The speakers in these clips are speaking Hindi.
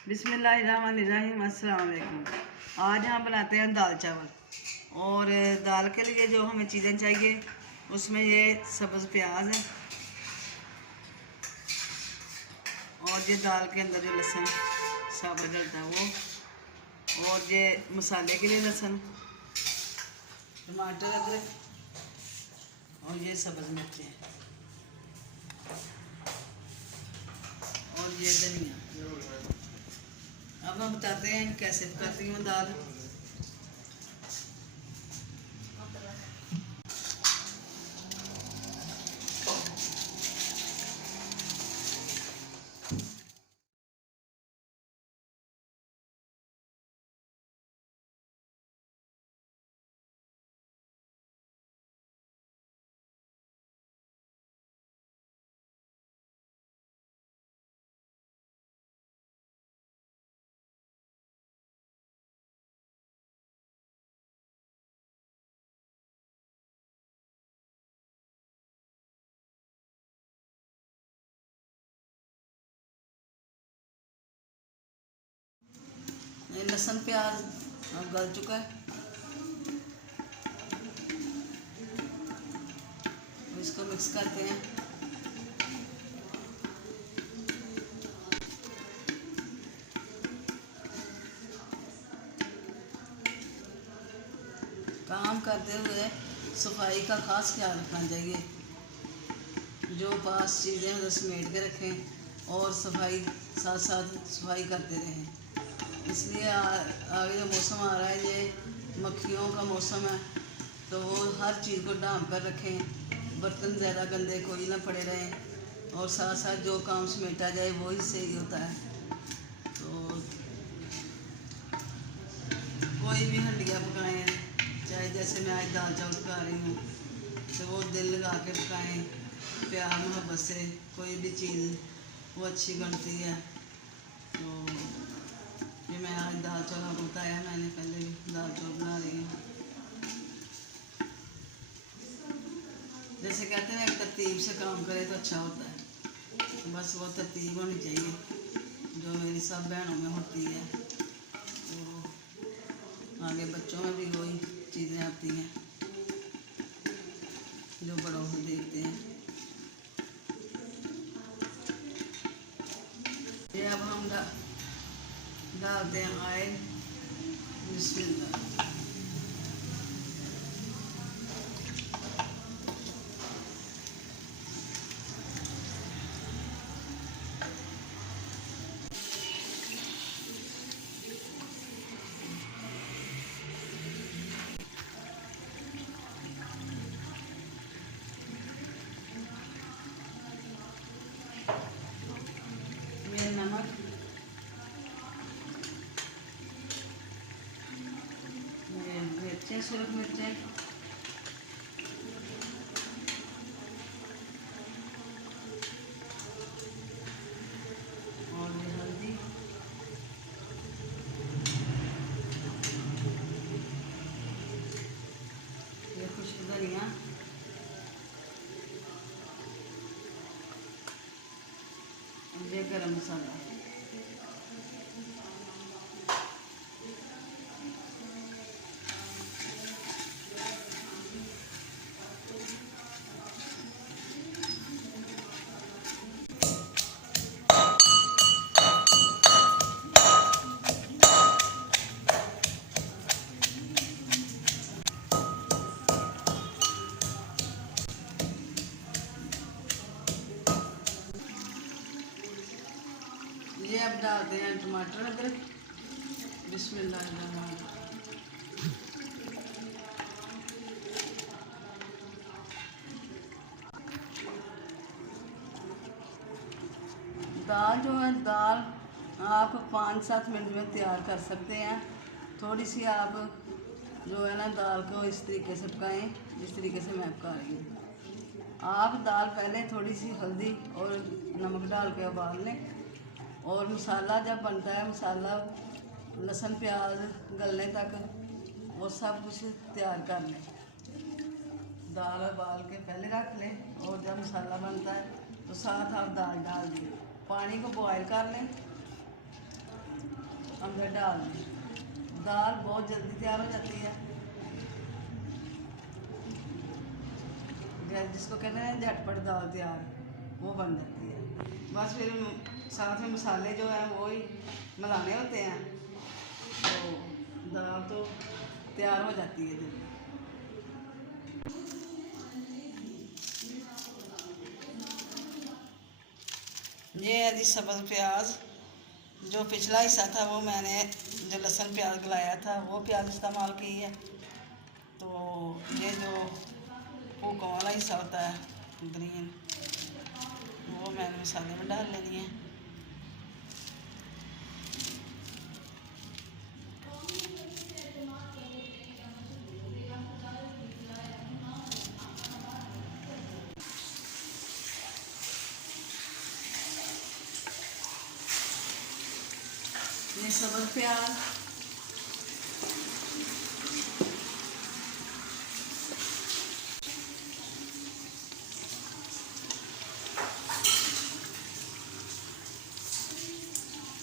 बिस्मिल्लाहिर्रहमानिर्रहीम, अस्सलाम वालेकुम। आज हम बनाते हैं दाल चावल। और दाल के लिए जो हमें चीज़ें चाहिए उसमें ये सब्ज़ प्याज है और ये दाल के अंदर जो लहसुन साबुत डलता है वो, और ये मसाले के लिए लहसुन, टमाटर, अदरक और ये सब्ज़ मिर्चें और ये धनिया। अब हम बताते हैं कैसे करती हूँ दाल। लहसुन प्याज गल चुका है, इसको मिक्स करते हैं। काम करते हुए सफाई का खास ख्याल रखना चाहिए। जो पास चीज़ें हैं समेट के रखें और सफाई साथ साथ सफाई करते रहें। इसलिए आगे जो मौसम आ रहा है ये मक्खियों का मौसम है, तो वो हर चीज़ को ढाँप कर रखें। बर्तन ज़्यादा गंदे कोई ना पड़े रहें और साथ साथ जो काम समेटा जाए वो ही सही होता है। तो कोई भी हंडिया पकाएं, चाहे जैसे मैं आज दाल चावल पका रही हूँ, तो वो दिल लगा के पकाएं, प्यार मोहब्बत से। कोई भी चीज़ वो अच्छी बनती है। तो ये मैं आज दाल चावल आपको बताया, मैंने पहले भी दाल चावल बना रही हूँ। जैसे कहते हैं तरतीब से काम करे तो अच्छा होता है, तो बस वो तरतीब होनी चाहिए जो मेरी सब बहनों में होती है। तो आगे बच्चों में भी वही चीज़ें आती हैं जो बड़ों को देखते हैं। ये अब हम डालते हैं ऑयल। बिस्मिल्लाह। नमक, मिर्चें, सुरख मिर्चें, और ये हल्दी, ये खुश्क धनिया, ये गरम मसाला। ये अब डालते हैं टमाटर, अदरक। बिस्मिल्लाह। दाल जो है, दाल आप 5-7 मिनट में तैयार कर सकते हैं। थोड़ी सी आप जो है ना दाल को इस तरीके से पकाएं जिस तरीके से मैं पका रही हूँ। आप दाल पहले थोड़ी सी हल्दी और नमक डाल के उबाल लें, और मसाला जब बनता है, मसाला लहसुन प्याज गलने तक वो सब कुछ तैयार कर लें। दाल उबाल के पहले रख लें, और जब मसाला बनता है तो साथ आप दाल डाल दें। पानी को बॉयल कर लें अंदर डाल दें। दाल बहुत जल्दी तैयार हो जाती है, जिसको कहते हैं झटपट दाल तैयार, वो बन जाती है। बस फिर साथ में मसाले जो हैं वो ही मिलाने होते हैं, तो दाल तो तैयार हो जाती है जल्दी। ये है जी सब्ज़ प्याज। जो पिछला हिस्सा था वो मैंने जो लहसुन प्याज गलाया था वो प्याज इस्तेमाल की है। तो ये जो भूखों वाला हिस्सा होता है ग्रीन, वो मैंने मसाले में डाल लेनी है। ये सब्ज़ प्याज,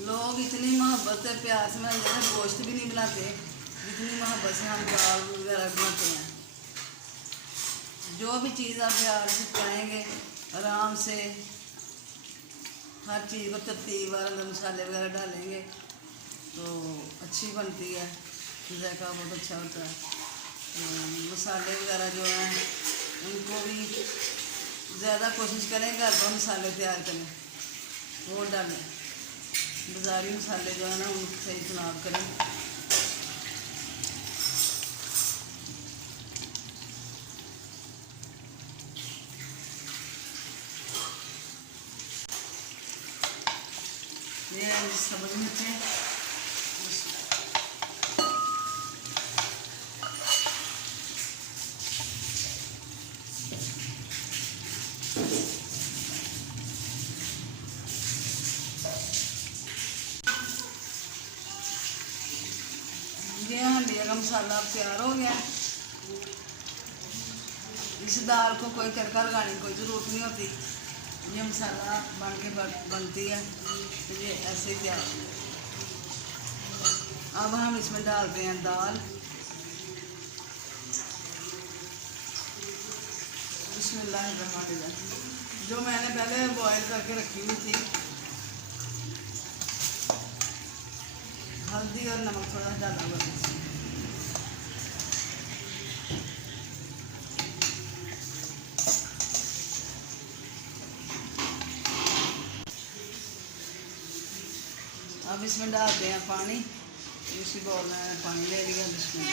लोग इतनी मोहब्बत से प्याज में गोश्त भी नहीं बनाते जितनी मोहब्बत से हम दाल वगैरह बनाते हैं। जो भी चीज़ आप प्यार से पकाएंगे आराम से, हर चीज़ को तरतीब वाले मसाले वगैरह डालेंगे तो अच्छी बनती है, जायका बहुत अच्छा होता है। तो मसाले वगैरह जो हैं उनको भी ज़्यादा कोशिश करें घर पर मसाले तैयार करें, वो डालें। बाज़ारी मसाले जो है ना उनको सही चुनाव करें। ये सब्ज़ मिर्चें, ये हल्दी का मसाला अब तैयार हो गया। इस दाल को कोई तड़का लगाने की कोई ज़रूरत नहीं होती, ये मसाला बन के बनती है, तो ये ऐसे ही तैयार। अब हम इसमें डालते हैं दाल। बिस्मिल्लाहिर्रहमानिर्रहीम, जो मैंने पहले बॉयल करके रखी हुई थी। हल्दी और नमक थोड़ा डाला हुआ है। अब इसमें डालते हैं पानी। इसी बाउल में पानी ले लिया इसमें।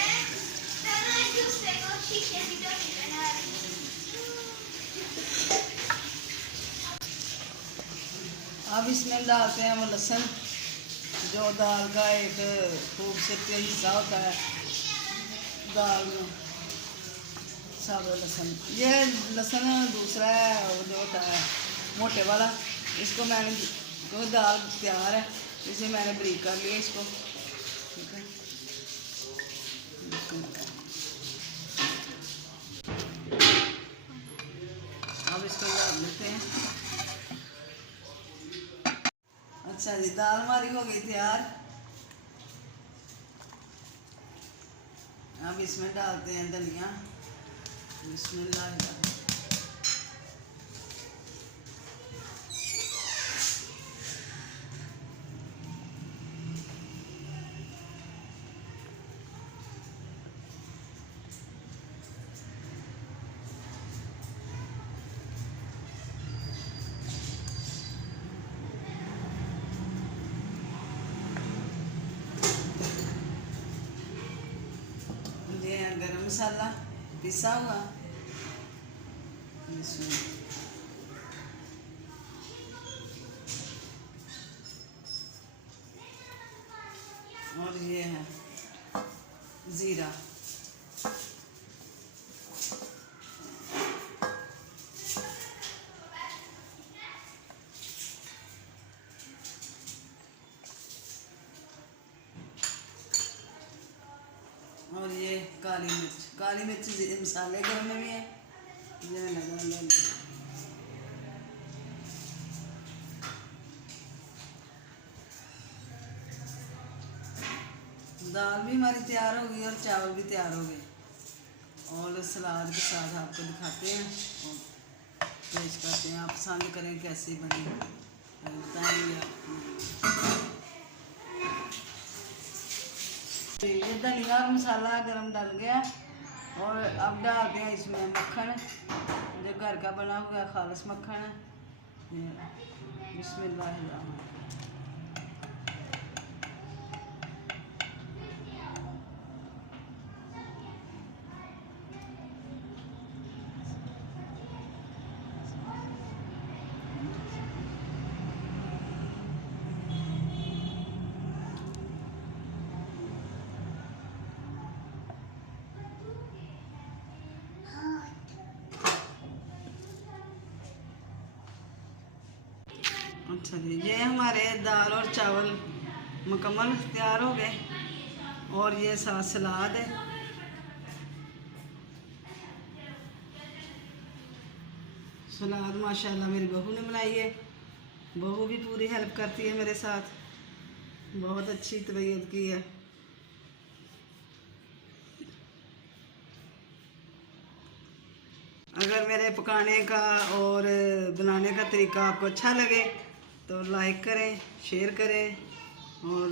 अब इसमें डालते हैं वो लहसुन, जो दाल का एक खूबसूरत हिस्सा होता है दाल में, साबुत लहसुन। ये लहसुन दूसरा है वो जो होता है मोटे वाला, इसको मैंने क्योंकि दाल तैयार है इसे मैंने ब्रीक कर लिया इसको, ठीक है। अब इसको डाल लेते हैं। अच्छा जी, दाल हमारी हो गई तैयार। अब इसमें डालते हैं धनिया। बिस्मिल्लाह। गरम मसाला पिसा हुआ, और ये है ज़ीरा। और ये काली मिर्च मसाले घर में भी है, ये लगा। दाल भी हमारी तैयार हो गई और चावल भी तैयार हो गए, और सलाद के साथ आपको दिखाते हैं और पेश करते हैं। आप पसंद करें कैसी बनी बताएंगे आप। ये धनिया और मसाला गरम डल गया, और अब डालते हैं इसमें मक्खन, जो घर का बना हुआ खालिस मक्खन है। बिस्मिल्लाह। अच्छा जी, ये हमारे दाल और चावल मुकम्मल तैयार हो गए, और ये साथ सलाद है। सलाद माशाल्लाह मेरी बहू ने बनाई है, बहू भी पूरी हेल्प करती है मेरे साथ, बहुत अच्छी तबीयत की है। अगर मेरे पकाने का और बनाने का तरीका आपको अच्छा लगे तो लाइक करें, शेयर करें, और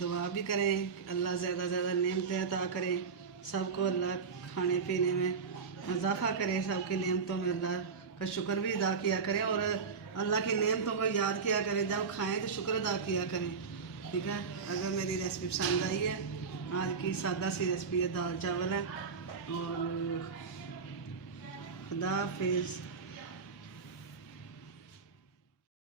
दुआ भी करें। अल्लाह ज़्यादा ज़्यादा नेमतें अता करें सबको, अल्लाह खाने पीने में इजाफ़ा करें, सबकी नेमतों में अल्लाह का शुक्र भी अदा किया करें, और अल्लाह की नेमतों को याद किया करें। जब खाएं तो शुक्र अदा किया करें, ठीक है। अगर मेरी रेसिपी पसंद आई है, आज की सादा सी रेसिपी है, दाल चावल है, और खुदा हाफिज़।